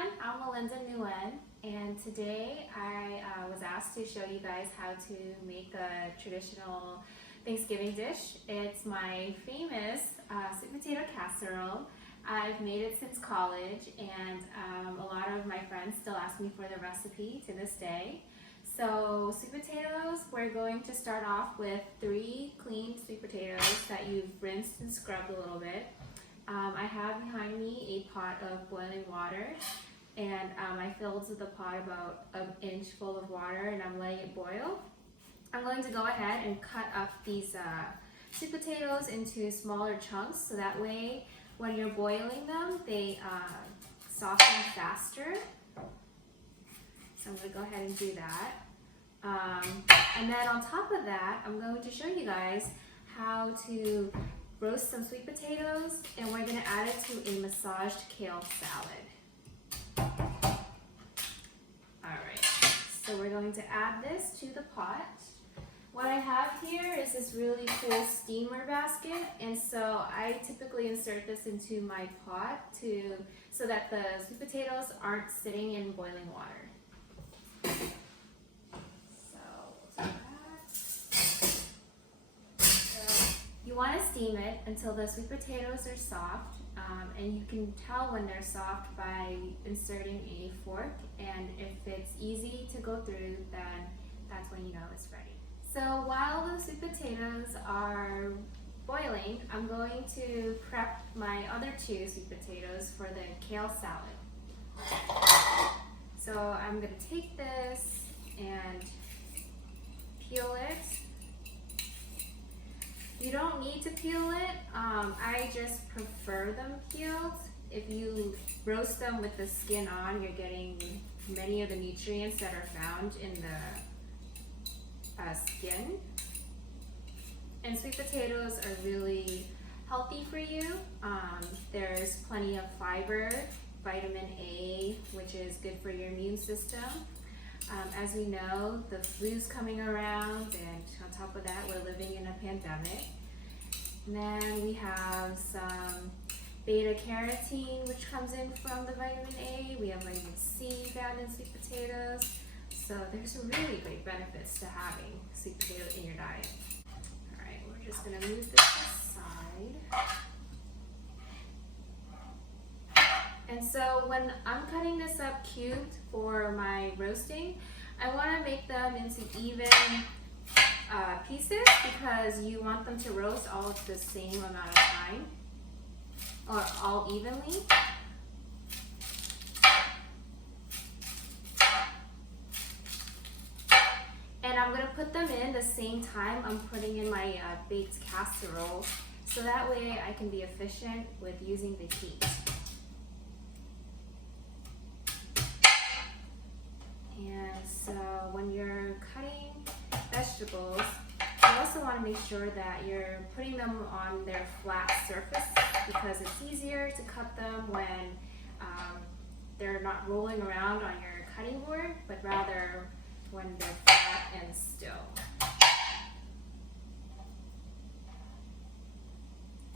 I'm Melinda Nguyen, and today I was asked to show you guys how to make a traditional Thanksgiving dish. It's my famous sweet potato casserole. I've made it since college, and a lot of my friends still ask me for the recipe to this day. So sweet potatoes, we're going to start off with 3 clean sweet potatoes that you've rinsed and scrubbed a little bit. I have behind me a pot of boiling water, and I filled the pot about an inch full of water, and I'm letting it boil. I'm going to go ahead and cut up these sweet potatoes into smaller chunks, so that way when you're boiling them, they soften faster. So I'm going to go ahead and do that. And then on top of that, I'm going to show you guys how to roast some sweet potatoes, and we're going to add it to a massaged kale salad. Alright, so we're going to add this to the pot. What I have here is this really cool steamer basket, and so I typically insert this into my pot so that the sweet potatoes aren't sitting in boiling water. You want to steam it until the sweet potatoes are soft, and you can tell when they're soft by inserting a fork, and if it's easy to go through, then that's when you know it's ready. So while the sweet potatoes are boiling, I'm going to prep my other 2 sweet potatoes for the kale salad. So I'm going to take this and peel it. You don't need to peel it. I just prefer them peeled. If you roast them with the skin on, you're getting many of the nutrients that are found in the skin. And sweet potatoes are really healthy for you. There's plenty of fiber, vitamin A, which is good for your immune system. As we know, the flu's coming around, and on top of that, we're living in a pandemic. And then we have some beta carotene, which comes in from the vitamin A. We have vitamin C found in sweet potatoes. So there's some really great benefits to having sweet potato in your diet. All right, we're just gonna move this aside. And so when I'm cutting this up cubed for my roasting, I want to make them into even pieces, because you want them to roast all at the same amount of time, or all evenly. And I'm going to put them in the same time I'm putting in my baked casserole, so that way I can be efficient with using the heat. And so when you're cutting vegetables, you also want to make sure that you're putting them on their flat surface, because it's easier to cut them when they're not rolling around on your cutting board, but rather when they're flat and still.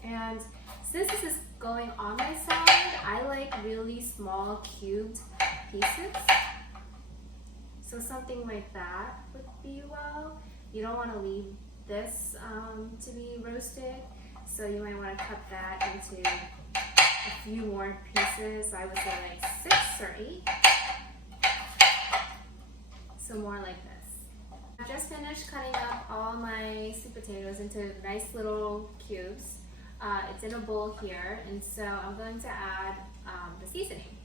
And since this is going on my salad, I like really small cubed pieces. So something like that would be well. You don't want to leave this to be roasted, so you might want to cut that into a few more pieces. I would say like 6 or 8. So more like this. I just finished cutting up all my sweet potatoes into nice little cubes. It's in a bowl here, and so I'm going to add the seasoning.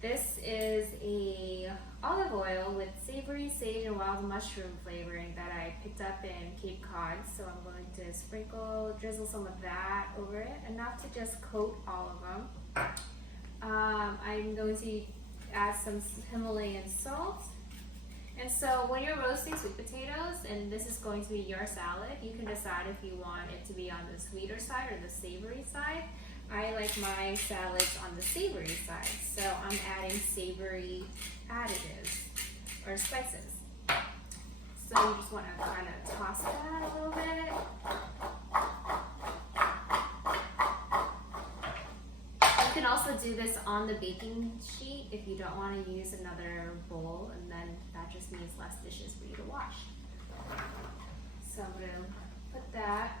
This is a olive oil with savory sage and wild mushroom flavoring that I picked up in Cape Cod. So I'm going to drizzle some of that over it, enough to just coat all of them. I'm going to add some Himalayan salt. And so when you're roasting sweet potatoes, and this is going to be your salad, you can decide if you want it to be on the sweeter side or the savory side. I like my salads on the savory side, so I'm adding savory additives or spices. So you just want to kind of toss that a little bit. You can also do this on the baking sheet if you don't want to use another bowl, and then that just means less dishes for you to wash. So I'm gonna put that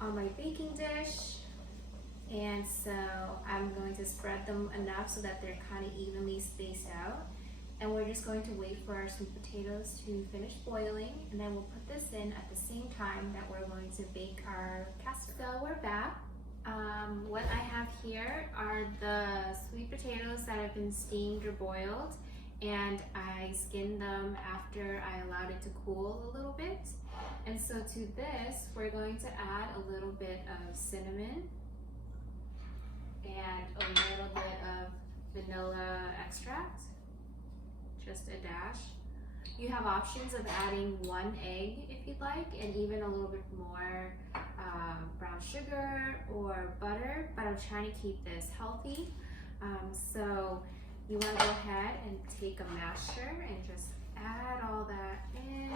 on my baking dish, and so I'm going to spread them enough so that they're kind of evenly spaced out. And we're just going to wait for our sweet potatoes to finish boiling, and then we'll put this in at the same time that we're going to bake our casserole. So we're back. What I have here are the sweet potatoes that have been steamed or boiled, and I skinned them after I allowed it to cool a little bit. And so to this, we're going to add a little bit of cinnamon and a little bit of vanilla extract, just a dash. You have options of adding 1 egg if you'd like, and even a little bit more brown sugar or butter, but I'm trying to keep this healthy. So you want to go ahead and take a masher and just add all that in.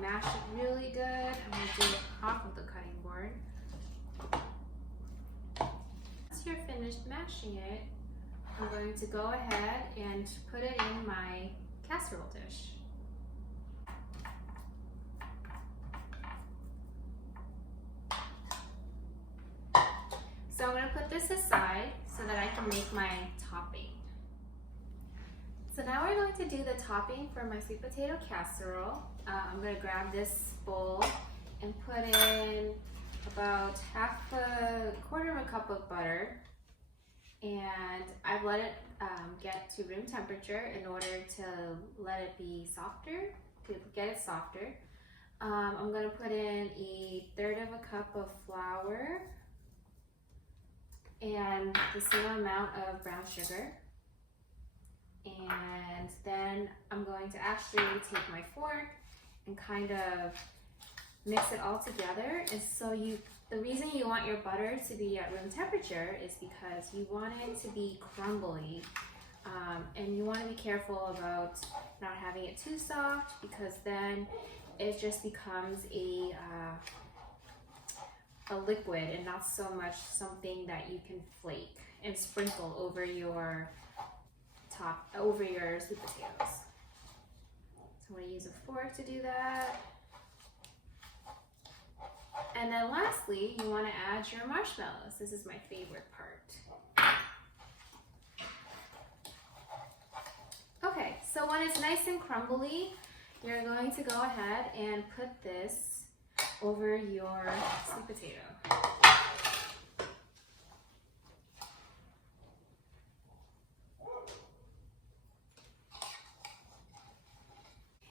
Mash it really good. I'm going to do it off of the cutting board. Once you're finished mashing it, I'm going to go ahead and put it in my casserole dish. So I'm going to put this aside so that I can make my topping. So now we're going to do the topping for my sweet potato casserole. I'm going to grab this bowl and put in about quarter of a cup of butter. And I've let it get to room temperature in order to let it be softer, to get it softer. I'm going to put in 1/3 of a cup of flour and the same amount of brown sugar. And then I'm going to actually take my fork and kind of mix it all together. And so the reason you want your butter to be at room temperature is because you want it to be crumbly, and you want to be careful about not having it too soft, because then it just becomes a liquid and not so much something that you can flake and sprinkle over your sweet potatoes. So I'm going to use a fork to do that. And then lastly, you want to add your marshmallows. This is my favorite part. Okay, so when it's nice and crumbly, you're going to go ahead and put this over your sweet potato.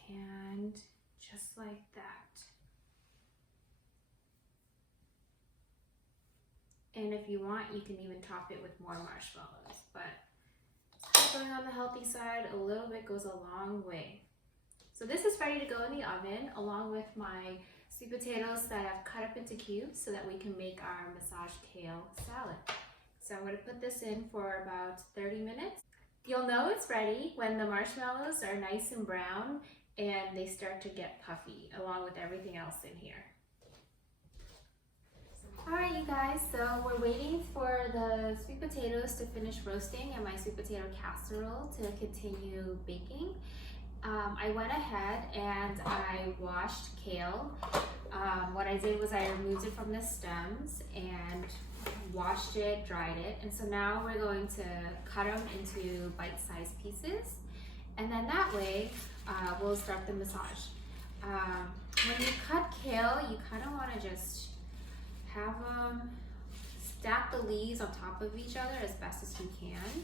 And just like that. And if you want, you can even top it with more marshmallows, but going on the healthy side, a little bit goes a long way. So this is ready to go in the oven along with my sweet potatoes that I've cut up into cubes so that we can make our massaged kale salad. So I'm going to put this in for about 30 minutes. You'll know it's ready when the marshmallows are nice and brown and they start to get puffy along with everything else in here. Alright you guys, so we're waiting for the sweet potatoes to finish roasting and my sweet potato casserole to continue baking. I went ahead and I washed kale. What I did was I removed it from the stems and washed it, dried it, and so now we're going to cut them into bite-sized pieces, and then that way we'll start the massage. When you cut kale, you kind of want to just have them stack the leaves on top of each other as best as you can,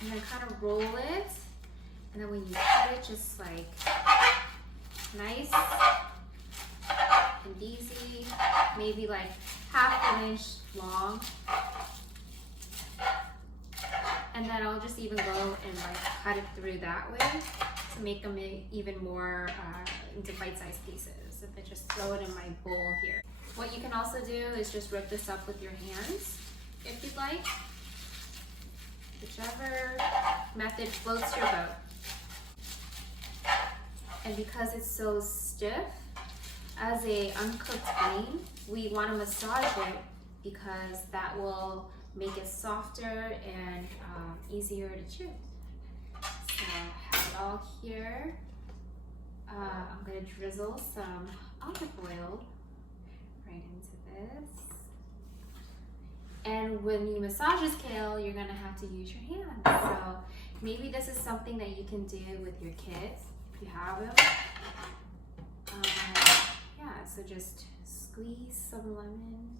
and then kind of roll it, and then when you cut it, just like nice and easy, maybe like 1/2 inch long, and then I'll just even go and like cut it through that way to make them even more into bite-sized pieces, and then just throw it in my bowl here. What you can also do is just rip this up with your hands if you'd like, whichever method floats your boat. And because it's so stiff, as a uncooked bean, we want to massage it because that will make it softer and easier to chew. So I have it all here. I'm going to drizzle some olive oil right into this. And when you massage this kale, you're going to have to use your hands. So maybe this is something that you can do with your kids if you have them. Yeah, so just squeeze some lemon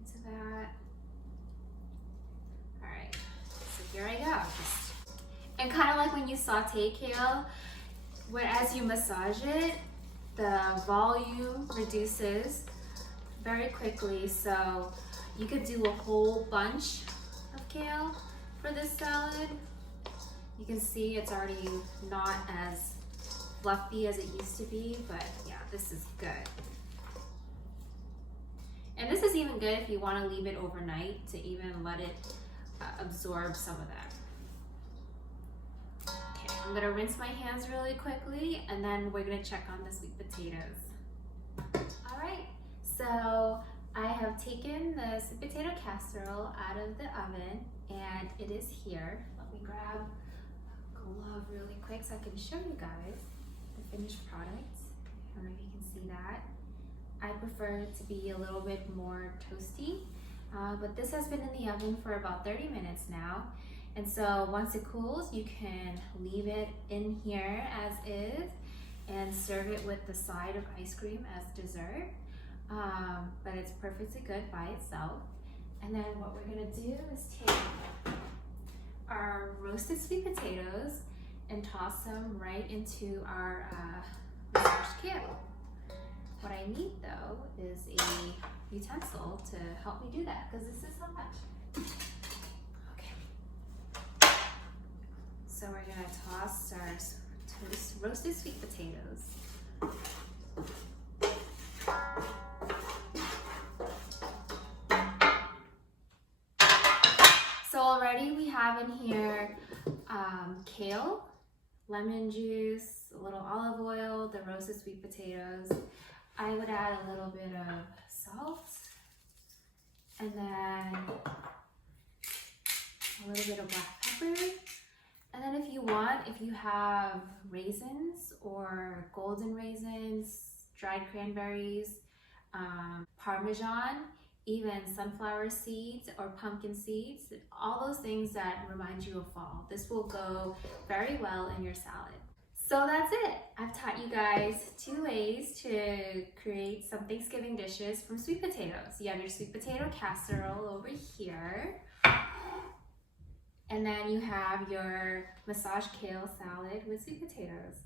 into that. All right, so here I go. And kind of like when you saute kale, as you massage it, the volume reduces very quickly. So you could do a whole bunch of kale for this salad. You can see it's already not as fluffy as it used to be, but yeah, this is good. And this is even good if you want to leave it overnight to even let it absorb some of that. Okay, I'm gonna rinse my hands really quickly and then we're gonna check on the sweet potatoes. All right, so I have taken the sweet potato casserole out of the oven and it is here. Let me grab a glove really quick so I can show you guys the finished product. I don't know if you can see that. I prefer it to be a little bit more toasty, but this has been in the oven for about 30 minutes now. And so once it cools, you can leave it in here as is and serve it with the side of ice cream as dessert. But it's perfectly good by itself. And then what we're gonna do is take our roasted sweet potatoes and toss them right into our mashed kale. What I need though is a utensil to help me do that because this is so much. Okay. So we're gonna toss our roasted sweet potatoes. So already we have in here kale, lemon juice, a little olive oil, the roasted sweet potatoes. I would add a little bit of salt and then a little bit of black pepper. And then if you want, if you have raisins or golden raisins, dried cranberries, Parmesan, even sunflower seeds or pumpkin seeds, all those things that remind you of fall. This will go very well in your salad. So that's it. I've taught you guys 2 ways to create some Thanksgiving dishes from sweet potatoes. You have your sweet potato casserole over here. And then you have your massage kale salad with sweet potatoes.